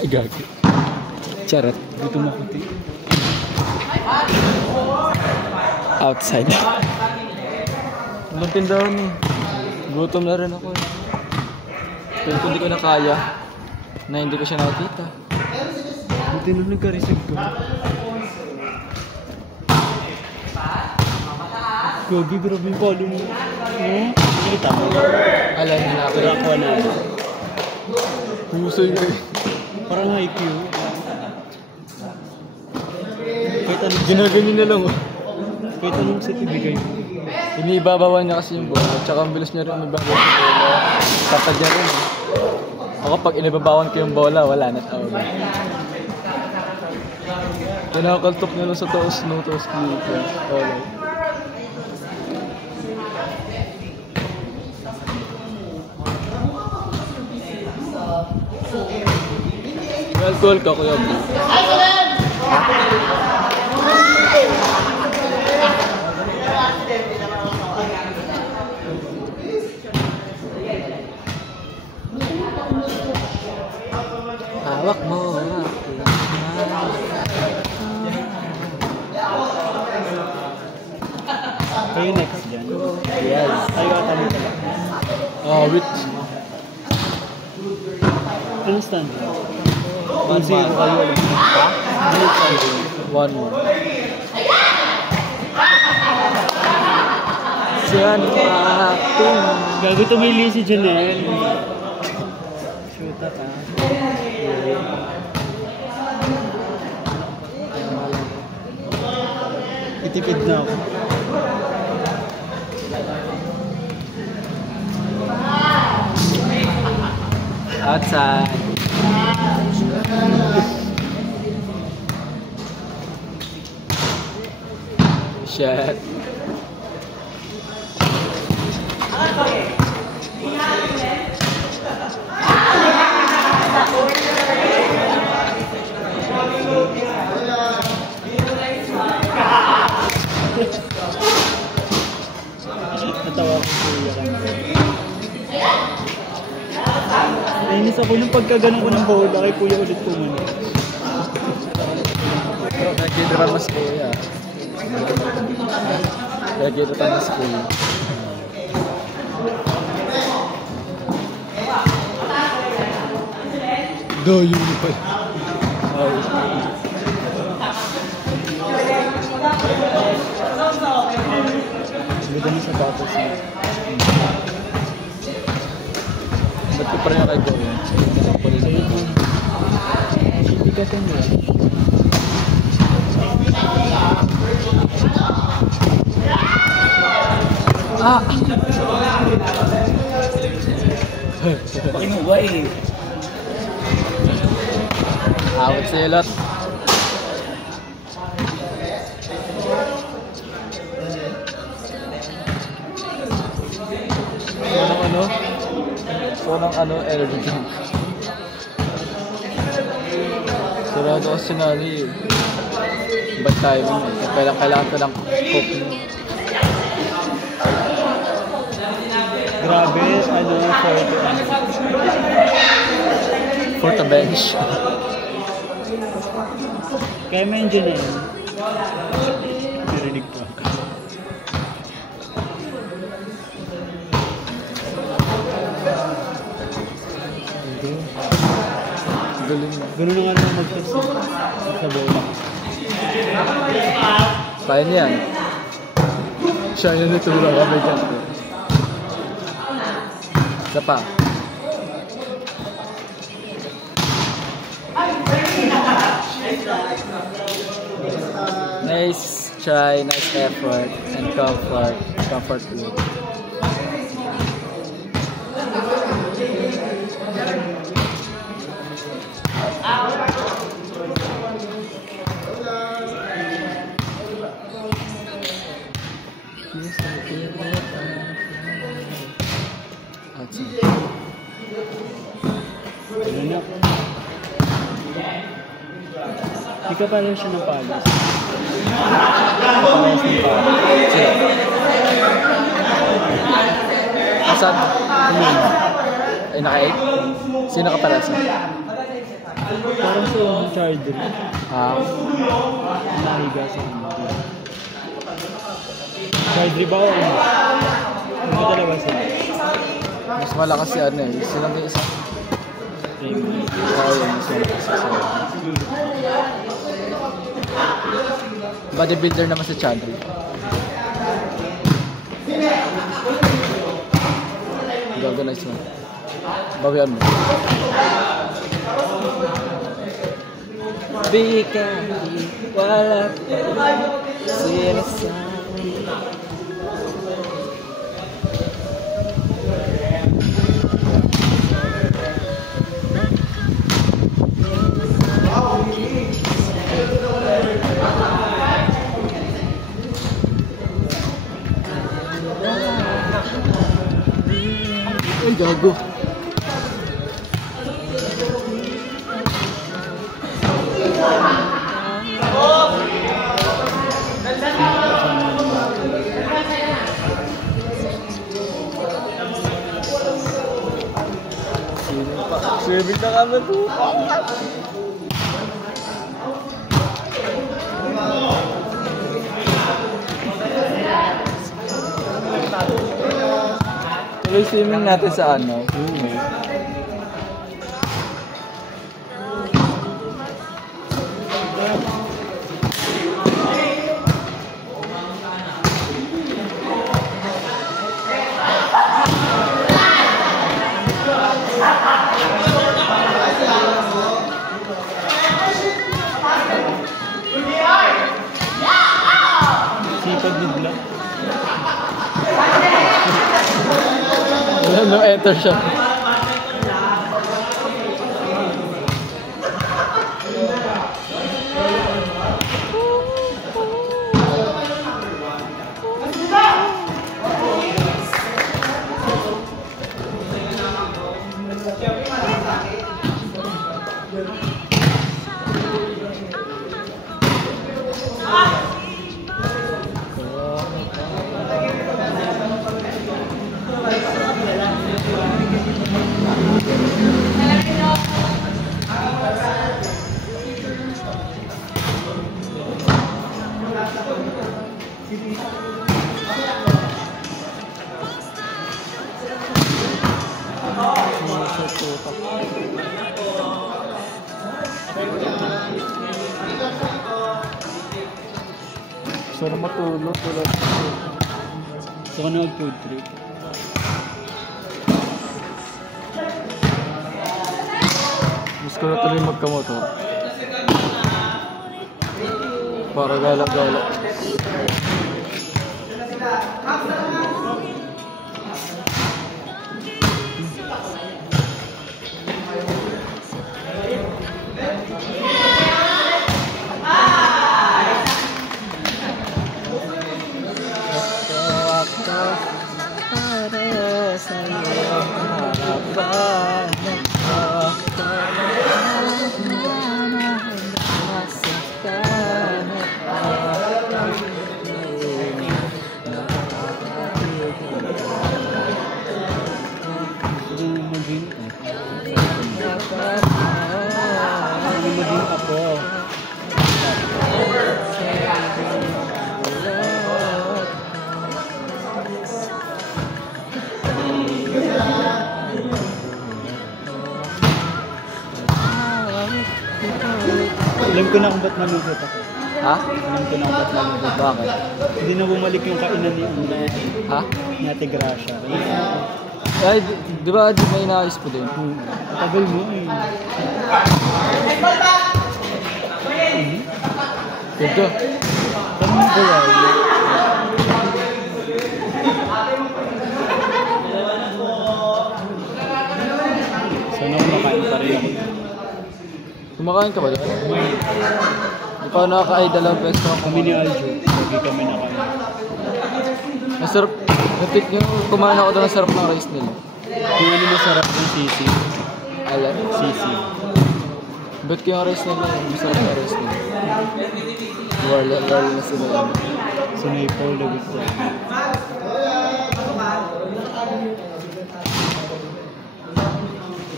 Ay, gagi. Charot. Gutom ako. Outside. Walang tindahan eh. Gutom na rin ako eh. Pero kung hindi ko na kaya, na hindi ko siya nakikita. Buti nung nagka-receive ko. Gogi, grabe yung palo mo. Kita mo. Alam niyo na ako. Rakwa na. Pusoy na eh. Parang IQ. Kahit anong Ginaganyan na lang oh. Kahit anong set ibigay mo. Iniibabawan niya kasi yung bola. Tsaka ang bilis niya rin ibabawan yung bola. Tatad niya rin eh. Ako pag inibabawan ko yung bola, wala na tawag. Kinakakaltok niya lang sa toes no, toes dito. Alright. May alcohol ka kuya bro. Hawak mo Kayo next dyan. yes. Tayo ata mo pala. Wait. Anong stand? 1-1. kayo alam mo. Ha? Anong stand? 1-1. Siyan aking Gago tumili si Janelle. Shoota ka. Itipid na ako. outside. Shit. Natawa ko sa iyo kami. Nainis ako nung pagkaganon ko ng bola kay kuya ulit pumunta. Pero nagkidra mas kuya. Nagkidra mas kuya. Dayo mo pa. Ay. Ganda niya sa batos niya. Ba't ko pa rin kay Goya? Hindi ka saan yun. Ah! Bakit mo ba eh? Awat silot. Ano, energy drink. Sarado kasi sinali eh. Ba't tayo mo eh? Kailangan ko lang coke mo. Grabe, ano, For the bench. kaya mo yung dyan eh. Narinig ko. Galing na. Ganun na nga naman mag-test sa bola. Kaya niyan. Siya yung natulog kami dyan. Isa pa. Nice try, nice effort, and comfort food. Ganun ako. Di ka pala siya ng palas. Palas ng palas. Sino? Asan? Ay, naka-8? Sino ka pala sa? Parang sa charger. Ah, Nahiga sa kanya. Charger ba o ano? Ano dalawa sila? mas malakas si ano eh. Silang yung isa. Premium. Oo, yun. Mas malakas si isa. Bodybuilder naman si Chadri. Gago, nice man. Bawian mo. Bika, wala sinasabi. Ay, gago. Swimming na kami po. Tuloy swimming natin sa ano? Sipag bigla. Alam mo, enter siya. Sana matulog tulad. Gusto ko na mag-food trip. Gusto ko na tuloy magkamotor. Para galak-galak. Maging ako. Alam ko na kung ba't nalungkot ako. Ha? Alam ko na kung ba't nalungkot. Bakit? Hindi na bumalik yung kainan ni Una. Ha? Ni Ate Gracia. Ay, di ba di may inaayos po din? Tagal mo eh. Ito. Saan mo ba yan? Sana kumakain pa rin ako. Kumakain ka ba doon? Di pa ako nakakaay dalawang peso ako. Kami ni Aljo. Lagi kami nakain. Masarap. Yung kumain ako doon, ang sarap ng rice nila. Yung ano masarap ng sisi. Alam? Sisi. Ba't yung rice nila? Masarap yung rice nila. Wala na sila yun. Sinay Paul Lewis.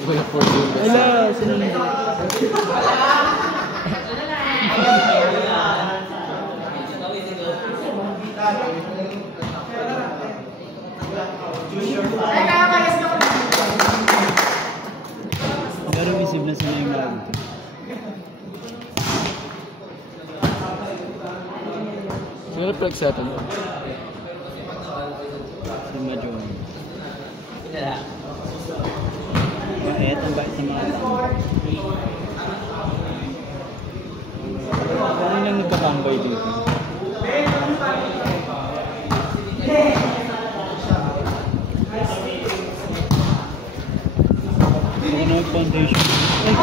Kuya Fortune. Wala, sino na? Pero isip na sila yung lagi. Sino flex natin? Si Majon. Bait, ang bait sa mga tao. Parang lang nagkakambay dito. Ako na mag-foundation. Ay,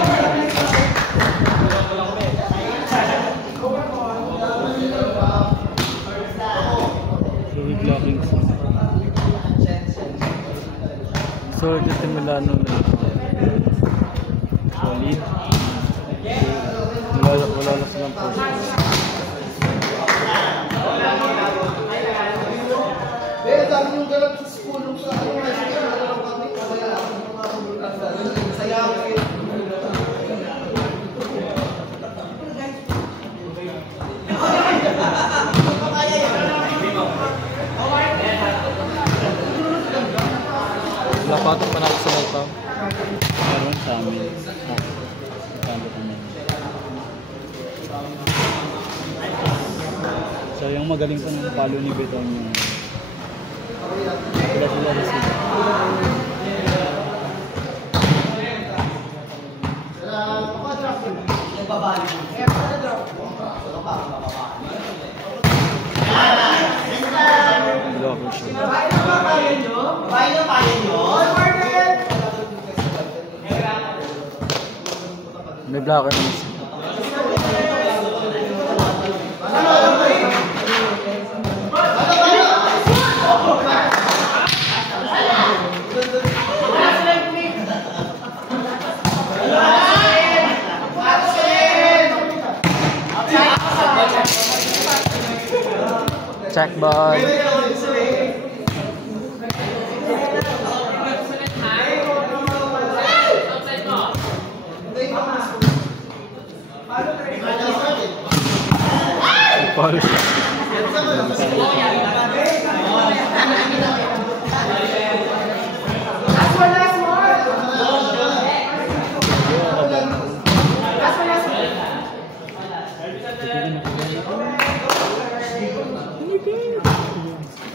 Fluid locking. So, ito Milano na. Solid. Wala na silang post. Wala pa itong panalo sa Malta. Meron sa amin. Kando kami. So yung magaling pa ng palo ni Beton yung sila receive. Blocker siya. May blocker naman siya. Check ball. Paul.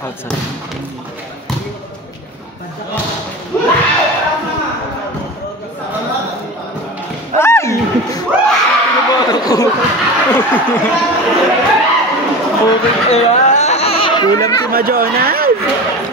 Outside. Ay! Kulang si Majonas!